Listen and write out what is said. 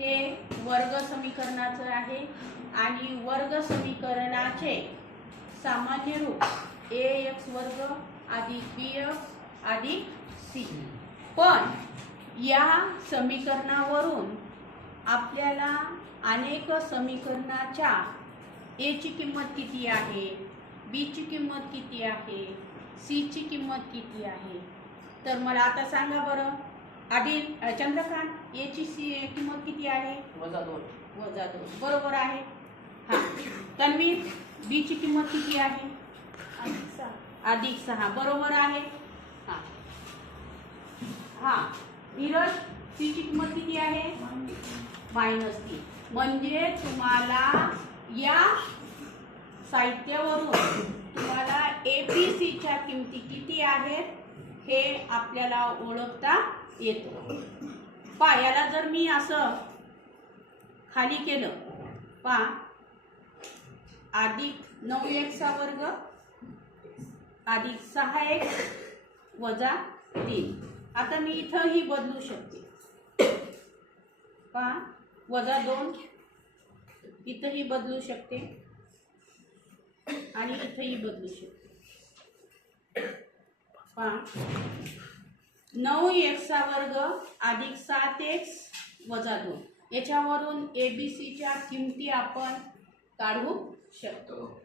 हे वर्ग समीकरणाचं आहे आणि वर्ग समीकरणाचे सामान्य रूप ax वर्ग अधिक bx अधिक c। पण या समीकरणावरून आपल्याला अनेक समीकरणाच्या a ची किंमत किती आहे, b ची किंमत किती आहे, c ची किंमत किती आहे। तर मला आता सांगा बरं आदिल चंद्रकांत a ची किंमत किती आहे? -2 बरोबर आहे। हां तन्वीर b ची किंमत किती आहे? +6 बरोबर आहे। हां हां धीरज c ची किंमत किती आहे? -3। म्हणजे तुम्हाला या साहित्यावरून तुम्हाला ABC च्या किमती किती आहेत हे आपल्याला ओळखता येतं। पहा याला जर मी असं खाली केलं, पहा अधिक 9x वर्ग अधिक 6x वजा 3। आता मी इथंही बदलू शकते, पहा -2 इथंही बदलू शकते आणि इथंही बदलू शकते। पहा 9x वर्ग अधिक 7x वजा 2 याच्यावरून ABC च्या किमती आपण काढू शकतो।